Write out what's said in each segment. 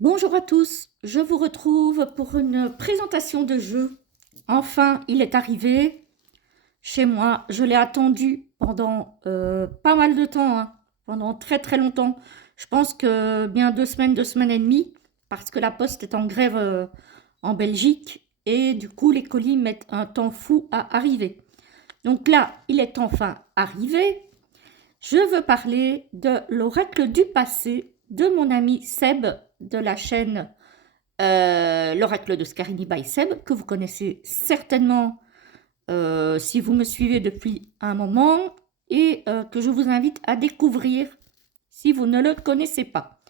Bonjour à tous, je vous retrouve pour une présentation de jeu. Enfin, il est arrivé chez moi. Je l'ai attendu pendant pas mal de temps, hein, pendant très très longtemps. Je pense que bien 2 semaines et demie, parce que la poste est en grève en Belgique et du coup les colis mettent un temps fou à arriver. Donc là, il est enfin arrivé. Je veux parler de l'oracle du passé de mon ami Seb de la chaîne l'oracle de Scarini by Seb, que vous connaissez certainement si vous me suivez depuis un moment et que je vous invite à découvrir si vous ne le connaissez pas.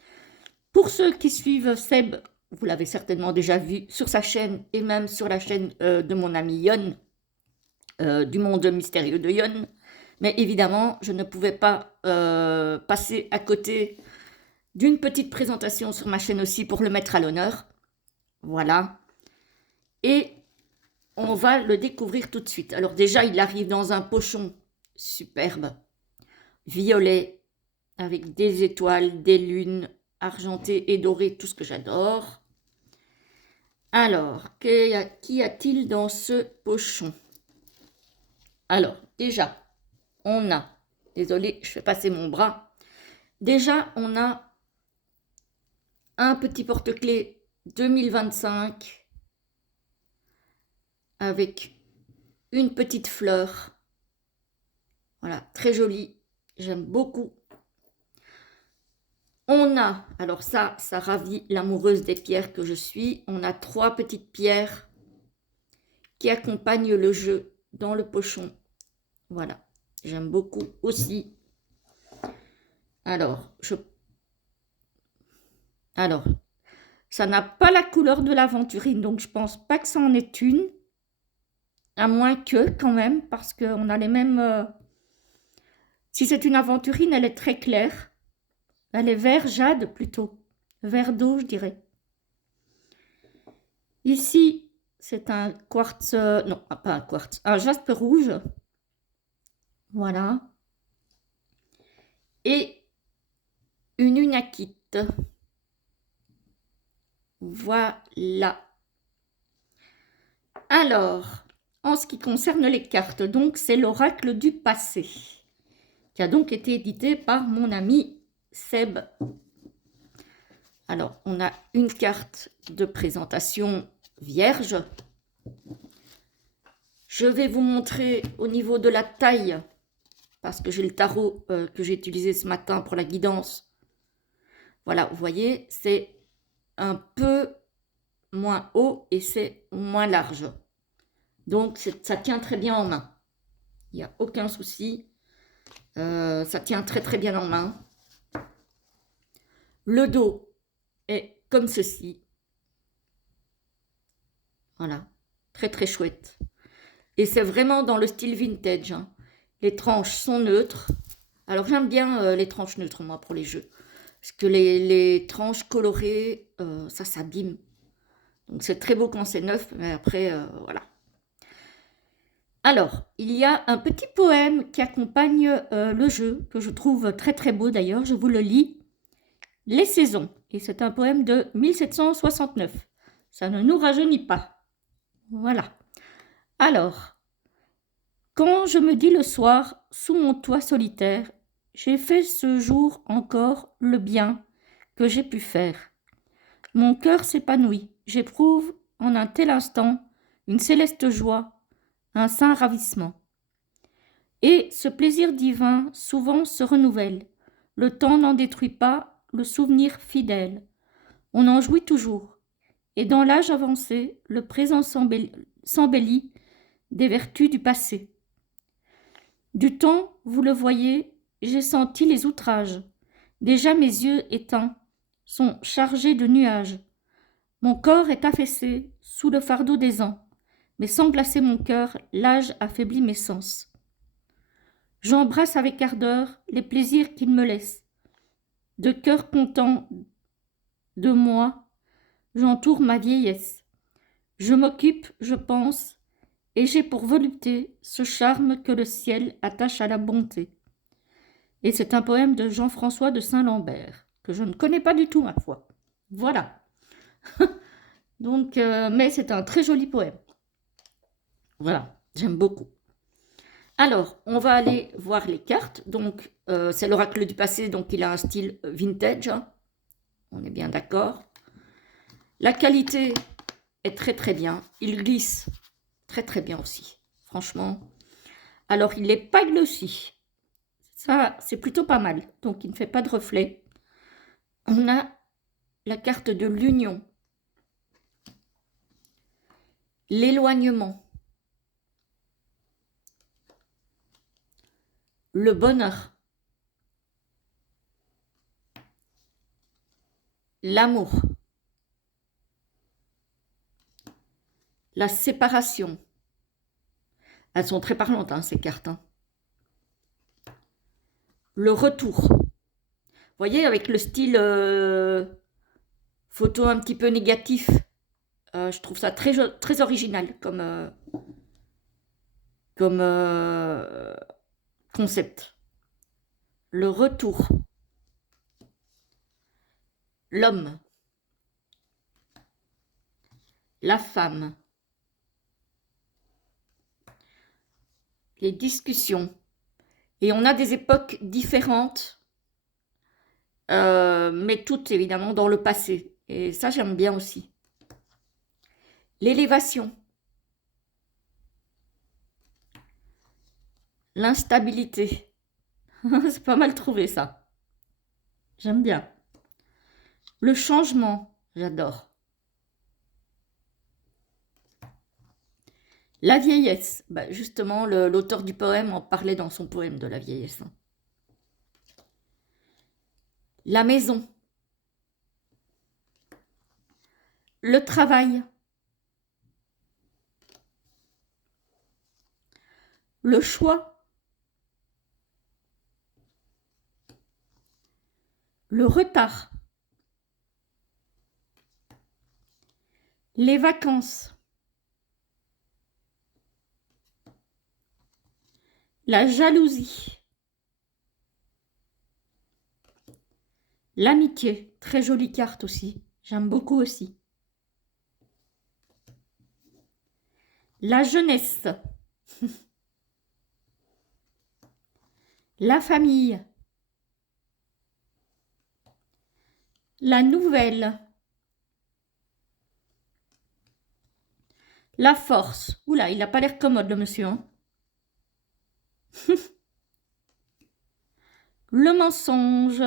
Pour ceux qui suivent Seb, vous l'avez certainement déjà vu sur sa chaîne et même sur la chaîne de mon ami Yon, du monde mystérieux de Yon. Mais évidemment, je ne pouvais pas passer à côté d'une petite présentation sur ma chaîne aussi pour le mettre à l'honneur. Voilà. Et on va le découvrir tout de suite. Alors déjà, il arrive dans un pochon superbe, violet, avec des étoiles, des lunes, argentées et dorées, tout ce que j'adore. Alors, qu'y a-t-il dans ce pochon? Alors, déjà, on a, désolé, je fais passer mon bras. Déjà, on a un petit porte-clés 2025 avec une petite fleur. Voilà, très jolie. J'aime beaucoup. On a, alors ça ravit l'amoureuse des pierres que je suis. On a 3 petites pierres qui accompagnent le jeu dans le pochon. Voilà, j'aime beaucoup aussi. Alors, alors, ça n'a pas la couleur de l'aventurine, donc je pense pas que ça en est une. À moins que, quand même, parce qu'on a les mêmes... Si c'est une aventurine, elle est très claire. Elle est vert jade plutôt. Vert d'eau, je dirais. Ici, c'est un quartz... non, pas un quartz. Un jaspe rouge. Voilà. Et une unakite. Voilà. Alors, en ce qui concerne les cartes, donc c'est l'oracle du passé, qui a donc été édité par mon ami Seb. Alors, on a une carte de présentation vierge. Je vais vous montrer au niveau de la taille, parce que j'ai le tarot que j'ai utilisé ce matin pour la guidance. Voilà, vous voyez, c'est un peu moins haut et c'est moins large. Donc, ça tient très bien en main. Il n'y a aucun souci. Ça tient très très bien en main. Le dos est comme ceci. Voilà, très très chouette. Et c'est vraiment dans le style vintage, hein. Les tranches sont neutres. Alors j'aime bien les tranches neutres, moi, pour les jeux. Parce que les tranches colorées, ça s'abîme. Donc c'est très beau quand c'est neuf, mais après, voilà. Alors, il y a un petit poème qui accompagne le jeu, que je trouve très très beau d'ailleurs, je vous le lis. Les saisons, et c'est un poème de 1769. Ça ne nous rajeunit pas. Voilà. Alors, quand je me dis le soir, sous mon toit solitaire, j'ai fait ce jour encore le bien que j'ai pu faire. Mon cœur s'épanouit, j'éprouve en un tel instant une céleste joie, un saint ravissement. Et ce plaisir divin souvent se renouvelle. Le temps n'en détruit pas le souvenir fidèle. On en jouit toujours. Et dans l'âge avancé, le présent s'embellit des vertus du passé. Du temps, vous le voyez, j'ai senti les outrages. Déjà mes yeux éteints sont chargés de nuages. Mon corps est affaissé sous le fardeau des ans, mais sans glacer mon cœur, l'âge affaiblit mes sens. J'embrasse avec ardeur les plaisirs qu'il me laisse. De cœur content de moi, j'entoure ma vieillesse. Je m'occupe, je pense, et j'ai pour volupté ce charme que le ciel attache à la bonté. Et c'est un poème de Jean-François de Saint-Lambert, que je ne connais pas du tout, ma foi. Voilà. Donc, mais c'est un très joli poème. Voilà, j'aime beaucoup. Alors, on va aller voir les cartes. Donc, c'est l'oracle du passé, donc il a un style vintage, hein. On est bien d'accord. La qualité est très très bien. Il glisse très très bien aussi, franchement. Alors, il est pas glossy. Ça, c'est plutôt pas mal. Donc, il ne fait pas de reflet. On a la carte de l'union, l'éloignement, le bonheur, l'amour, la séparation. Elles sont très parlantes, hein, ces cartes, hein. Le retour. Vous voyez, avec le style photo un petit peu négatif, je trouve ça très, très original comme concept. Le retour. L'homme. La femme. Les discussions. Et on a des époques différentes, mais toutes évidemment dans le passé. Et ça, j'aime bien aussi. L'élévation. L'instabilité. C'est pas mal trouvé ça. J'aime bien. Le changement. J'adore. La vieillesse. Bah, justement, l'auteur du poème en parlait dans son poème de la vieillesse. La maison. Le travail. Le choix. Le retard. Les vacances. La jalousie. L'amitié. Très jolie carte aussi. J'aime beaucoup aussi. La jeunesse. La famille. La nouvelle. La force. Oula, il n'a pas l'air commode, le monsieur, hein. Le mensonge.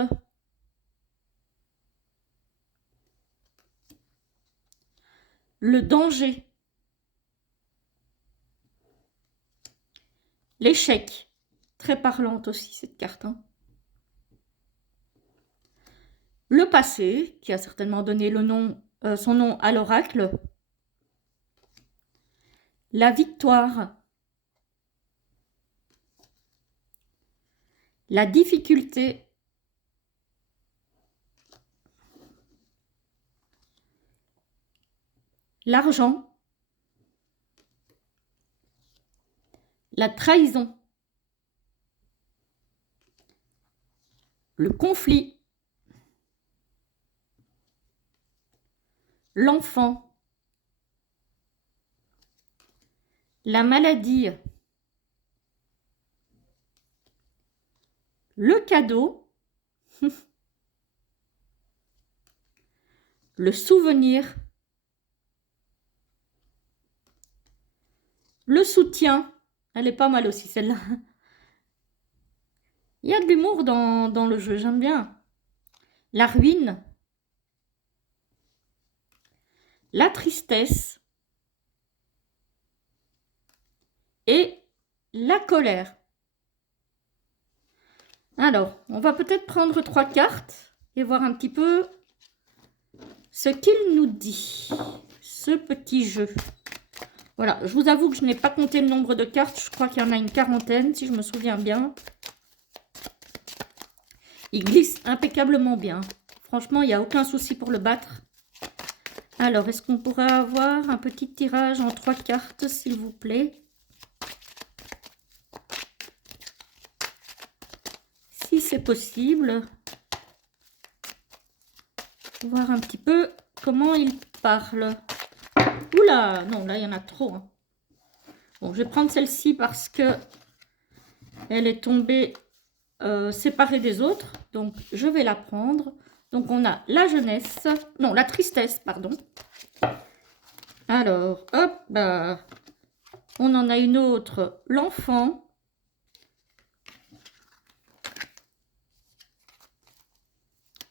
Le danger. L'échec. Très parlante aussi, cette carte, hein. Le passé, qui a certainement donné son nom à l'oracle. La victoire. La difficulté. L'argent. La trahison. Le conflit. L'enfant. La maladie. Le cadeau. Le souvenir. Le soutien. Elle est pas mal aussi, celle-là. Il y a de l'humour dans le jeu, j'aime bien. La ruine. La tristesse. Et la colère. Alors, on va peut-être prendre 3 cartes et voir un petit peu ce qu'il nous dit, ce petit jeu. Voilà, je vous avoue que je n'ai pas compté le nombre de cartes. Je crois qu'il y en a une quarantaine, si je me souviens bien. Il glisse impeccablement bien. Franchement, il n'y a aucun souci pour le battre. Alors, est-ce qu'on pourrait avoir un petit tirage en 3 cartes, s'il vous plaît? Si c'est possible. Voir un petit peu comment il parle. Oula, non, là, il y en a trop. Hein. Bon, je vais prendre celle-ci parce que elle est tombée séparée des autres. Donc, je vais la prendre. Donc, on a la jeunesse. Non, la tristesse, pardon. Alors, hop, bah, on en a une autre, l'enfant.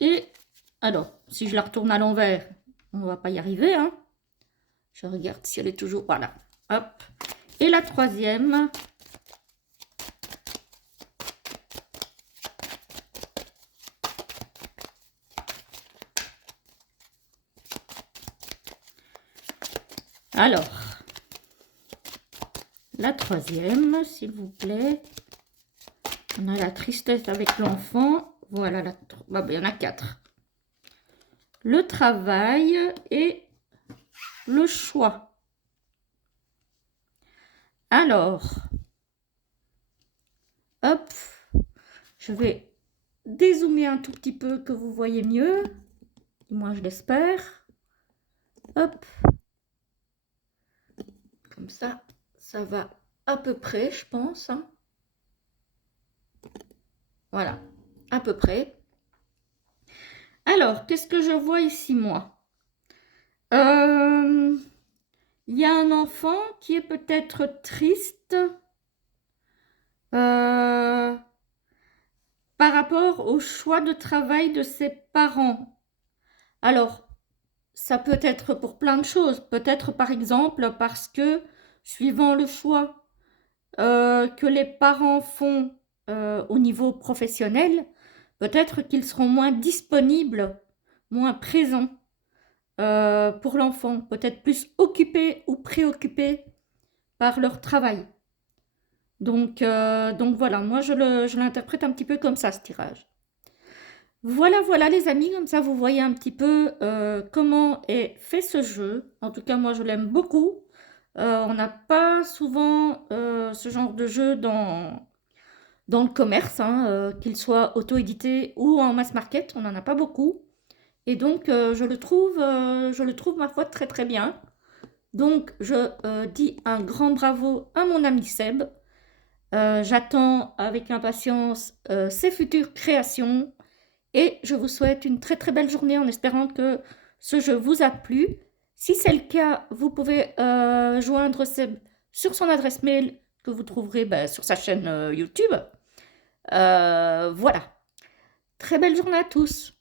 Et, alors, si je la retourne à l'envers, on ne va pas y arriver, hein. Je regarde si elle est toujours, voilà, hop. Et la troisième, alors, la troisième, s'il vous plaît. On a la tristesse avec l'enfant. Voilà, bah, il y en a 4. Le travail et le choix. Alors, hop, je vais dézoomer un tout petit peu que vous voyez mieux. Moi, je l'espère. Hop. Comme ça va à peu près, je pense. Hein. Voilà, à peu près. Alors, qu'est-ce que je vois ici, moi? Il y a un enfant qui est peut-être triste par rapport au choix de travail de ses parents. Alors, ça peut être pour plein de choses. Peut-être, par exemple, parce que, suivant le choix que les parents font au niveau professionnel, peut-être qu'ils seront moins disponibles, moins présents pour l'enfant, peut-être plus occupés ou préoccupés par leur travail. Donc voilà, moi je l'interprète un petit peu comme ça, ce tirage. Voilà, voilà les amis, comme ça vous voyez un petit peu comment est fait ce jeu. En tout cas, moi je l'aime beaucoup. On n'a pas souvent ce genre de jeu dans le commerce, hein, qu'il soit auto-édité ou en mass market, on n'en a pas beaucoup. Et donc, je le trouve, ma foi, très très bien. Donc, je dis un grand bravo à mon ami Seb. J'attends avec impatience ses futures créations. Et je vous souhaite une très très belle journée en espérant que ce jeu vous a plu. Si c'est le cas, vous pouvez joindre Seb sur son adresse mail que vous trouverez sur sa chaîne YouTube. Voilà. Très belle journée à tous.